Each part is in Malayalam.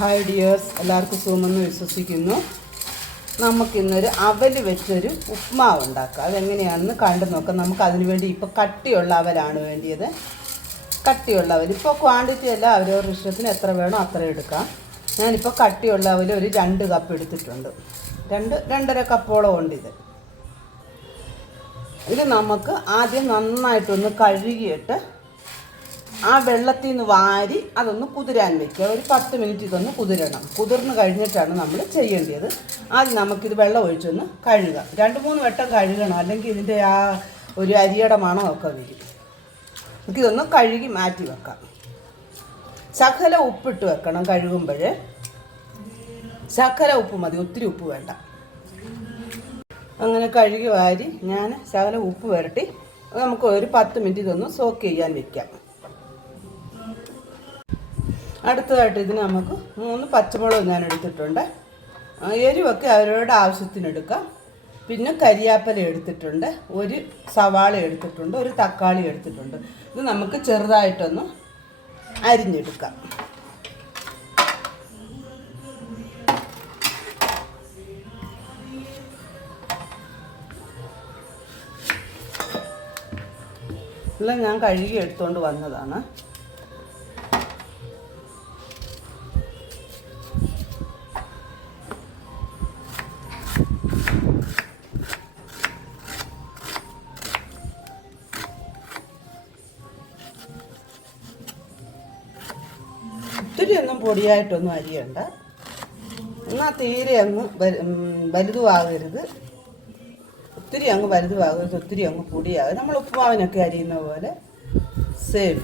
ഹായ് ഡിയേഴ്സ്, എല്ലാവർക്കും സുഖമെന്ന് വിശ്വസിക്കുന്നു. നമുക്കിന്നൊരു അവൽ വെച്ചൊരു ഉപ്മാവ് ഉണ്ടാക്കാം. അതെങ്ങനെയാണെന്ന് കണ്ടു നോക്കാം. നമുക്കതിന് വേണ്ടി ഇപ്പോൾ കട്ടിയുള്ള അവലാണ് വേണ്ടിയത്. കട്ടിയുള്ള അവൽ ഇപ്പോൾ ക്വാണ്ടിറ്റി അല്ല, അവരവരുടെ ഇഷ്ടത്തിന് എത്ര വേണോ അത്ര എടുക്കാം. ഞാനിപ്പോൾ കട്ടിയുള്ള അവൽ ഒരു 2 കപ്പ് എടുത്തിട്ടുണ്ട്. 2-2.5 കപ്പോളം ഉണ്ട് ഇത്. ഇത് നമുക്ക് ആദ്യം നന്നായിട്ടൊന്ന് കഴുകിയിട്ട് ആ വെള്ളത്തിൽ നിന്ന് വാരി അതൊന്ന് കുതിരാൻ വയ്ക്കുക. ഒരു 10 മിനിറ്റ് ഇതൊന്ന് കുതിരണം. കുതിർന്ന് കഴിഞ്ഞിട്ടാണ് നമ്മൾ ചെയ്യേണ്ടത്. ആദ്യം നമുക്കിത് വെള്ളം ഒഴിച്ചൊന്ന് കഴുകാം. 2-3 വട്ടം കഴുകണം, അല്ലെങ്കിൽ ഇതിൻ്റെ ആ ഒരു അരിയുടെ മണമൊക്കെ വരും. നമുക്കിതൊന്ന് കഴുകി മാറ്റി വെക്കാം. ശകല ഉപ്പിട്ട് വെക്കണം കഴുകുമ്പോൾ. ശകല ഉപ്പ് മതി, ഒത്തിരി ഉപ്പ് വേണ്ട. അങ്ങനെ കഴുകി വാരി ഞാൻ ശകല ഉപ്പ് പുരട്ടി നമുക്ക് ഒരു 10 മിനിറ്റ് ഇതൊന്ന് സോക്ക് ചെയ്യാൻ വെക്കാം. അടുത്തതായിട്ട് ഇതിന് നമുക്ക് 3 പച്ചമുളക് ഞാൻ എടുത്തിട്ടുണ്ട്. എരിവൊക്കെ അവരവരുടെ ആവശ്യത്തിനെടുക്കാം. പിന്നെ കരിയാപ്പല എടുത്തിട്ടുണ്ട്, ഒരു സവാള എടുത്തിട്ടുണ്ട്, ഒരു തക്കാളി എടുത്തിട്ടുണ്ട്. ഇത് നമുക്ക് ചെറുതായിട്ടൊന്ന് അരിഞ്ഞെടുക്കാം. എല്ലാം ഞാൻ കഴുകി എടുത്തുകൊണ്ട് വന്നതാണ്. ഒത്തിരി ഒന്നും പൊടിയായിട്ടൊന്നും അരിയണ്ട, എന്നാൽ തീരെ അങ്ങ് വലുതുമാകരുത്. ഒത്തിരി അങ്ങ് വലുതുമാകരുത്, ഒത്തിരി അങ്ങ് പൊടിയാകരുത്. നമ്മൾ ഉപ്പുമാവിനൊക്കെ അരിയുന്ന പോലെ സെയിം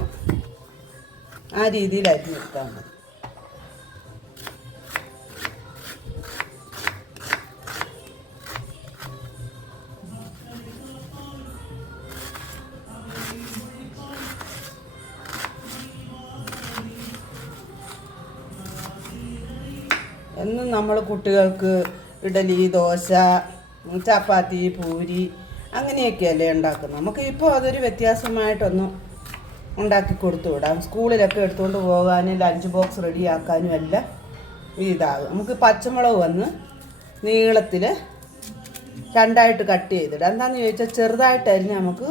ആ രീതിയിൽ അരിഞ്ഞെടുത്താൽ മതി. എന്നും നമ്മൾ കുട്ടികൾക്ക് ഇഡലി, ദോശ, ചപ്പാത്തി, പൂരി അങ്ങനെയൊക്കെയല്ലേ ഉണ്ടാക്കുന്നത്. നമുക്ക് ഇപ്പോൾ അതൊരു വ്യത്യാസമായിട്ടൊന്നും ഉണ്ടാക്കി കൊടുത്തു വിടാം. സ്കൂളിലൊക്കെ എടുത്തുകൊണ്ട് പോകാനും ലഞ്ച് ബോക്സ് റെഡിയാക്കാനും എല്ലാം ഇതാകും. നമുക്ക് പച്ചമുളക് വന്ന് നീളത്തിൽ 2ആയിട്ട് കട്ട് ചെയ്തിടാം. എന്താണെന്ന് ചോദിച്ചാൽ ചെറുതായിട്ടായിരുന്നു നമുക്ക്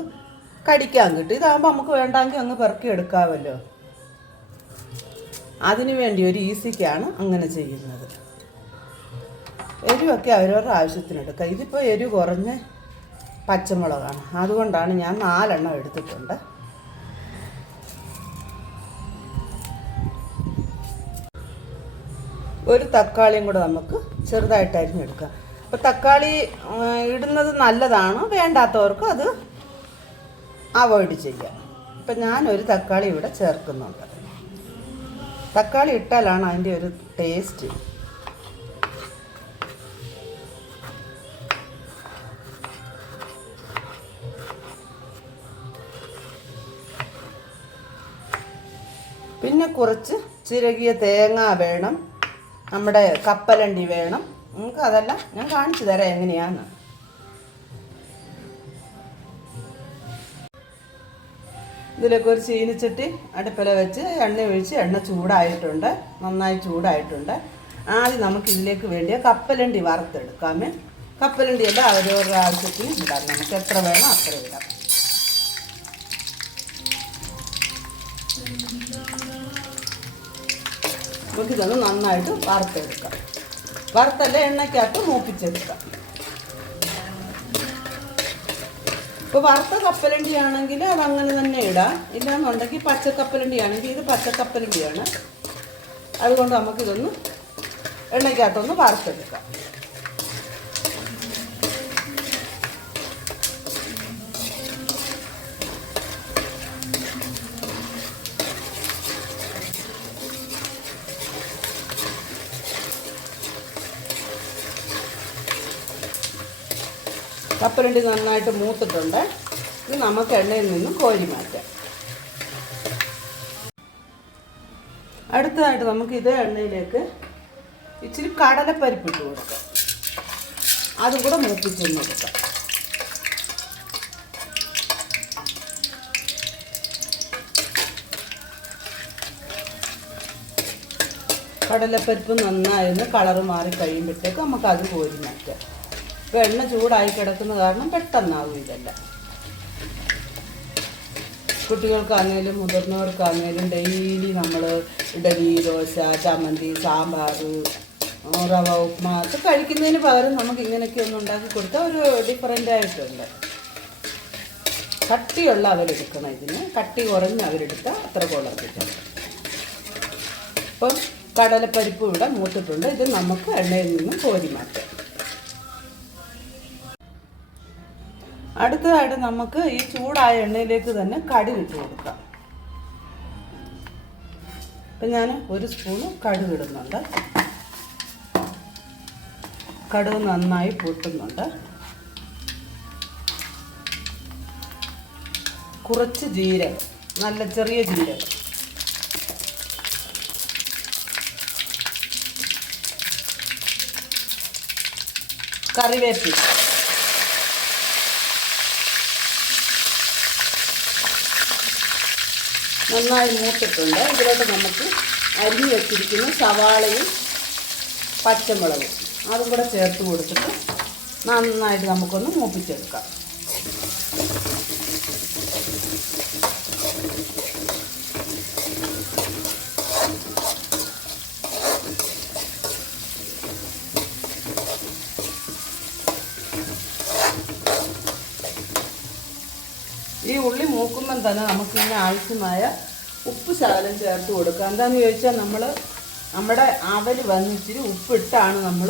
കടിക്കാൻ കിട്ടും. ഇതാകുമ്പോൾ നമുക്ക് വേണ്ടെങ്കിൽ അങ്ങ് പെറുക്കി എടുക്കാമല്ലോ. അതിനു വേണ്ടി ഒരു ഈസിക്കാണ് അങ്ങനെ ചെയ്യുന്നത്. എരിവൊക്കെ അവരവരുടെ ആവശ്യത്തിനെടുക്കുക. ഇതിപ്പോൾ എരിവ് കുറഞ്ഞ പച്ചമുളകാണ്, അതുകൊണ്ടാണ് ഞാൻ 4 എണ്ണം എടുത്തിട്ടുണ്ട്. ഒരു തക്കാളിയും കൂടെ നമുക്ക് ചെറുതായിട്ട് അരിഞ്ഞെടുക്കാം. അപ്പോൾ തക്കാളി ഇടുന്നത് നല്ലതാണ്, വേണ്ടാത്തവർക്ക് അത് അവോയ്ഡ് ചെയ്യാം. ഇപ്പം ഞാനൊരു തക്കാളി ഇവിടെ ചേർക്കുന്നുണ്ട്. തക്കാളി ഇട്ടാലാണ് അതിൻ്റെ ഒരു ടേസ്റ്റ്. പിന്നെ കുറച്ച് ചിരകിയ തേങ്ങ വേണം, നമ്മുടെ കപ്പലണ്ടി വേണം. നമുക്ക് അതെല്ലാം ഞാൻ കാണിച്ചു തരാം എങ്ങനെയാണ്. ഇതിലൊക്കെ ഒരു ചീനിച്ചട്ടി അടുപ്പിൽ വെച്ച് എണ്ണ ഒഴിച്ച്, എണ്ണ ചൂടായിട്ടുണ്ട്, നന്നായി ചൂടായിട്ടുണ്ട്. ആദ്യം നമുക്കിതിലേക്ക് വേണ്ടിയ കപ്പലണ്ടി വറുത്തെടുക്കാമേ. കപ്പലണ്ടി എല്ലാം അവരവരുടെ ആവശ്യത്തിന് ഇടാം. നമുക്ക് എത്ര വേണം അത്ര ഇടാം. നമുക്കിതൊന്ന് നന്നായിട്ട് വറുത്തെടുക്കാം. വറുത്തല്ല എണ്ണയ്ക്കകത്ത് മൂപ്പിച്ചെടുക്കാം. ഇപ്പോൾ വറുത്ത കപ്പലണ്ടി ആണെങ്കിൽ അതങ്ങനെ തന്നെ ഇടാം. ഇല്ലാന്നുണ്ടെങ്കിൽ പച്ചക്കപ്പലണ്ടി ആണെങ്കിൽ ഇത് പച്ചക്കപ്പലണ്ടിയാണ്. അതുകൊണ്ട് നമുക്കിതൊന്ന് എണ്ണയ്ക്കകത്തൊന്ന് വറുത്തെടുക്കാം. കപ്പലണ്ടി നന്നായിട്ട് മൂത്തിട്ടുണ്ട്. ഇത് നമുക്ക് എണ്ണയിൽ നിന്നും കോരി മാറ്റാം. അടുത്തതായിട്ട് നമുക്ക് ഇതേ എണ്ണയിലേക്ക് ഇച്ചിരി കടലപ്പരിപ്പിട്ട് കൊടുക്കാം. അതും കൂടെ മൂപ്പിച്ചൊന്ന് കൊടുക്കാം. കടലപ്പരിപ്പ് നന്നായിരുന്നു കളറ് മാറി കഴിയുമ്പോഴത്തേക്ക് നമുക്ക് അത് കോരി മാറ്റാം. ഇപ്പോൾ എണ്ണ ചൂടായി കിടക്കുന്ന കാരണം പെട്ടെന്നാകും ഇതെല്ലാം. കുട്ടികൾക്കാണേലും മുതിർന്നവർക്കാണേലും ഡെയിലി നമ്മൾ ഇഡലി, ദോശ, ചമ്മന്തി, സാമ്പാർ, റവ ഉപ്മാ ഒക്കെ കഴിക്കുന്നതിന് പകരം നമുക്ക് ഇങ്ങനെയൊക്കെ ഒന്ന് ഉണ്ടാക്കി കൊടുത്താൽ ഒരു ഡിഫറൻ്റായിട്ടുണ്ട്. കട്ടിയുള്ള അവരെടുക്കണം, ഇതിന് കട്ടി കുറഞ്ഞ് അവരെടുത്താൽ അത്ര കൊള്ളത്തില്ല. ഇപ്പം കടലപ്പരിപ്പ് ഇവിടെ മൂത്തിട്ടുണ്ട്. ഇത് നമുക്ക് എണ്ണയിൽ നിന്ന് കോരി മാറ്റാം. അടുത്തതായിട്ട് നമുക്ക് ഈ ചൂടായ എണ്ണയിലേക്ക് തന്നെ കടുക് ഇട്ട് കൊടുക്കാം. അപ്പം ഞാൻ 1 സ്പൂണ് കടുക് ഇടുന്നുണ്ട്. കടുക് നന്നായി പൊട്ടുന്നുണ്ട്. കുറച്ച് ജീരകം, നല്ല ചെറിയ ജീരകം, കറിവേപ്പില, നന്നായി മൂത്തിട്ടുണ്ട്. ഇതിലോട്ട് നമുക്ക് അരിഞ്ഞു വെച്ചിരിക്കുന്ന സവാളയും പച്ചമുളകും അതും കൂടെ ചേർത്ത് കൊടുത്തിട്ട് നന്നായിട്ട് നമുക്കൊന്ന് മൂപ്പിച്ചെടുക്കാം. ഈ ഉള്ളി മൂക്കുമ്പം തന്നെ നമുക്കിങ്ങനെ ആവശ്യമായ ഉപ്പ് ശകലം ചേർത്ത് കൊടുക്കുക. എന്താണെന്ന് ചോദിച്ചാൽ നമ്മുടെ അവൽ വന്നിച്ചിരി ഉപ്പിട്ടാണ് നമ്മൾ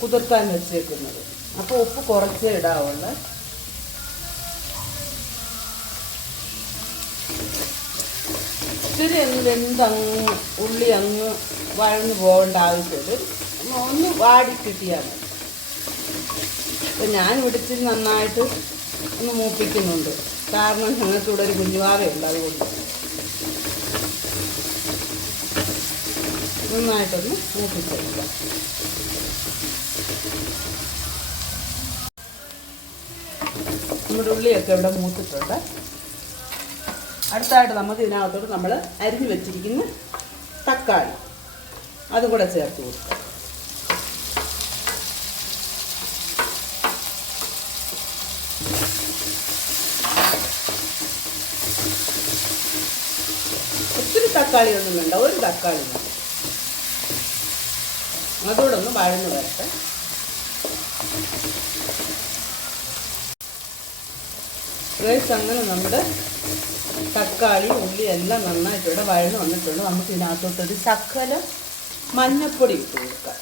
കുതിർത്താൻ വെച്ചേക്കുന്നത്. അപ്പോൾ ഉപ്പ് കുറച്ചേ ഇടാവുള്ളൂ. ഇത്തിരി വെന്തങ്ങ് ഉള്ളി അങ്ങ് വഴന്ന് പോകേണ്ട ആവശ്യമില്ല. ഒന്ന് വാടി കിട്ടിയാൽ മതി. അപ്പം ഞാൻ ഇവിടിച്ചിരി നന്നായിട്ട് ഒന്ന് മൂപ്പിക്കുന്നുണ്ട്. കാരണം ഞങ്ങൾക്കിവിടെ ഒരു കുഞ്ഞുവാവയുണ്ട്, അതുകൊണ്ട് നന്നായിട്ടൊന്ന് മൂപ്പിച്ചെടുക്കാം. നമ്മുടെ ഉള്ളിയൊക്കെ ഇവിടെ മൂത്തിട്ടുണ്ട്. അടുത്തായിട്ട് നമുക്ക് ഇതിനകത്തോട്ട് നമ്മൾ അരിഞ്ഞു വെച്ചിരിക്കുന്ന തക്കാളി അതും കൂടെ ചേർത്ത് കൊടുക്കാം. ഒത്തിരി തക്കാളി ഒന്നും വേണ്ട, 1 തക്കാളി മതി. അതോടെ ഒന്ന് വഴന്ന് വരട്ടെ. അങ്ങനെ നമ്മുടെ തക്കാളി ഉള്ളി എല്ലാം നന്നായിട്ട് ഇവിടെ വഴന്ന് വന്നിട്ടുണ്ട്. നമുക്ക് ഇതിനകത്തോട്ടൊരു ശകലം മഞ്ഞപ്പൊടി ഇട്ട് കൊടുക്കാം.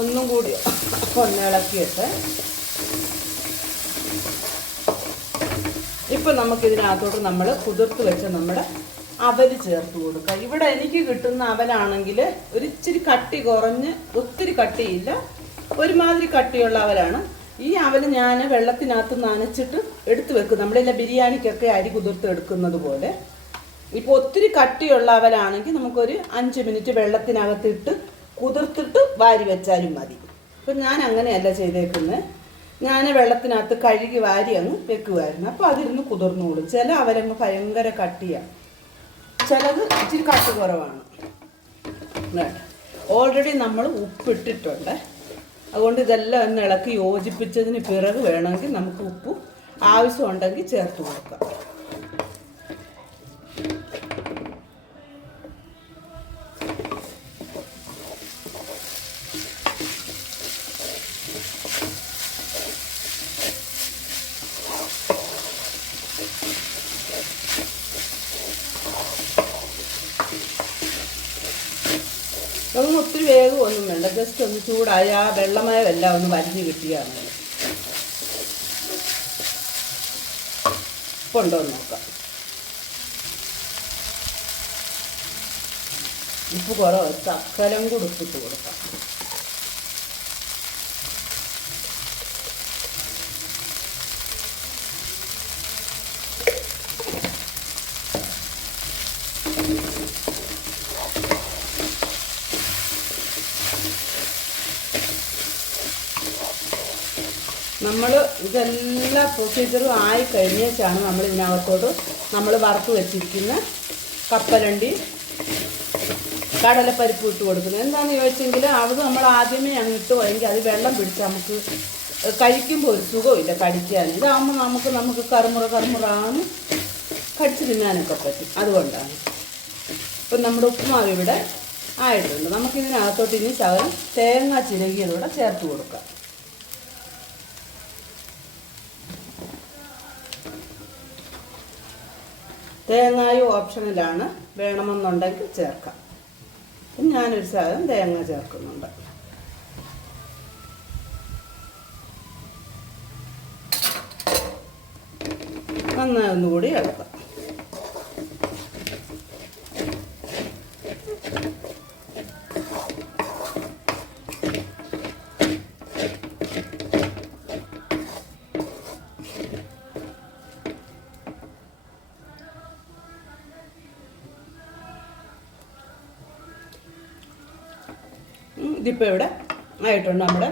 ഒന്നും കൂടി ഒന്നിളക്കിയിട്ട് ഇപ്പം നമുക്കിതിനകത്തോട്ട് നമ്മൾ കുതിർത്ത് വെച്ച നമ്മുടെ അവൽ ചേർത്ത് കൊടുക്കുക. ഇവിടെ എനിക്ക് കിട്ടുന്ന അവലാണെങ്കിൽ ഒരിച്ചിരി കട്ടി കുറഞ്ഞ്, ഒത്തിരി കട്ടിയില്ല, ഒരുമാതിരി കട്ടിയുള്ള അവലാണ്. ഈ അവൽ ഞാൻ വെള്ളത്തിനകത്ത് നനച്ചിട്ട് എടുത്ത് വെക്കും. നമ്മുടെ ബിരിയാണിക്കൊക്കെ അരി കുതിർത്ത് എടുക്കുന്നത് പോലെ. ഇപ്പോൾ ഒത്തിരി കട്ടിയുള്ള അവലാണെങ്കിൽ നമുക്കൊരു 5 മിനിറ്റ് വെള്ളത്തിനകത്തിട്ട് കുതിർത്തിട്ട് വാരി വെച്ചാലും മതി. അപ്പം ഞാൻ അങ്ങനെയല്ല ചെയ്തേക്കുന്നത്. ഞാൻ വെള്ളത്തിനകത്ത് കഴുകി വാരി അങ്ങ് വെക്കുമായിരുന്നു. അപ്പോൾ അതിരുന്ന് കുതിർന്നോളും. ചില അവരങ്ങ് ഭയങ്കര കട്ടിയാണ്, ചിലത് ഇച്ചിരി കട്ടി കുറവാണ്. ഓൾറെഡി നമ്മൾ ഉപ്പിട്ടിട്ടുണ്ട്. അതുകൊണ്ട് ഇതെല്ലാം ഒന്ന് ഇളക്കി യോജിപ്പിച്ചതിന് പിറക് വേണമെങ്കിൽ നമുക്ക് ഉപ്പ് ആവശ്യമുണ്ടെങ്കിൽ ചേർത്ത് കൊടുക്കാം. അതൊന്നും ഒത്തിരി വേഗമൊന്നും വേണ്ട, ജസ്റ്റ് ഒന്ന് ചൂടായ ആ വെള്ളമയമെല്ലാം ഒന്ന് വലിഞ്ഞ് കിട്ടിയാൽ മതി. കൊണ്ടുവന്ന് നോക്കാം. ഉപ്പ് കുറവ്, ശകലം കൂടി ഉപ്പിട്ട് കൊടുക്കാം. നമ്മൾ ഇതെല്ലാ പ്രൊസീജിയറും ആയി കഴിഞ്ഞേച്ചാണ് നമ്മൾ ഇതിനകത്തോട്ട് നമ്മൾ വറുത്ത് വെച്ചിരിക്കുന്ന കപ്പലണ്ടി കടലപ്പരിപ്പ് ഇട്ട് കൊടുക്കുന്നത്. എന്താണെന്ന് ചോദിച്ചെങ്കിൽ അത് നമ്മൾ ആദ്യമേ അങ്ങ് ഇട്ട് പോയെങ്കിൽ അത് വെള്ളം പിടിച്ച് നമുക്ക് കഴിക്കുമ്പോൾ ഒരു സുഖമില്ല കടിക്കാൻ. ഇതാകുമ്പോൾ നമുക്ക് കറുമുറാന്ന് കടിച്ച് തിന്നാനൊക്കെ പറ്റും. അതുകൊണ്ടാണ്. ഇപ്പം നമ്മുടെ ഉപ്പുമാവ് ഇവിടെ ആയിട്ടുണ്ട്. നമുക്കിതിനകത്തോട്ട് ഇനി ശകലം തേങ്ങ ചിരകിയതൂടെ ചേർത്ത് കൊടുക്കാം. തേങ്ങായും ഓപ്ഷണലാണ്, വേണമെന്നുണ്ടെങ്കിൽ ചേർക്കാം. ഞാനൊരു ശകലം തേങ്ങ ചേർക്കുന്നുണ്ട്. നന്നായി ഒന്നുകൂടി ഇളക്കാം. ഇതിപ്പോൾ ഇവിടെ ആയിട്ടുണ്ട്. നമ്മുടെ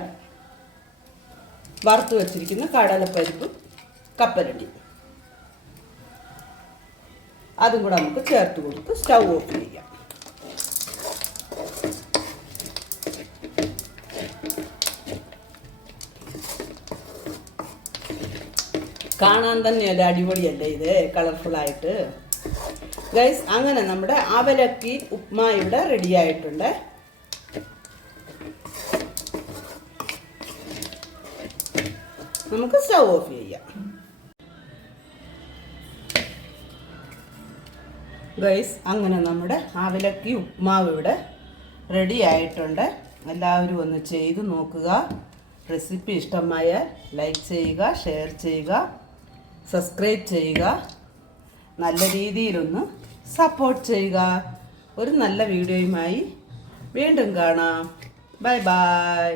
വറുത്ത് വെച്ചിരിക്കുന്ന കടലപ്പരിപ്പ് കപ്പലണ്ടി അതും കൂടെ നമുക്ക് ചേർത്ത് കൊടുത്ത് സ്റ്റൗ ഓഫ് ചെയ്യാം. കാണാൻ തന്നെയല്ലേ അടിപൊളിയല്ലേ ഇത്, കളർഫുള്ളായിട്ട്. ഗൈസ്, അങ്ങനെ നമ്മുടെ അവലക്കി ഉപ്മാ ഇവിടെ റെഡി ആയിട്ടുണ്ട്. നമുക്ക് സ്റ്റൗ ഓഫ് ചെയ്യാം. ഗൈസ്, അങ്ങനെ നമ്മുടെ അവലക്കി ഉപ്മാവ് ഇവിടെ റെഡി ആയിട്ടുണ്ട്. എല്ലാവരും ഒന്ന് ചെയ്ത് നോക്കുക. റെസിപ്പി ഇഷ്ടമായാൽ ലൈക്ക് ചെയ്യുക, ഷെയർ ചെയ്യുക, സബ്സ്ക്രൈബ് ചെയ്യുക, നല്ല രീതിയിലൊന്ന് സപ്പോർട്ട് ചെയ്യുക. ഒരു നല്ല വീഡിയോയുമായി വീണ്ടും കാണാം. Bye bye.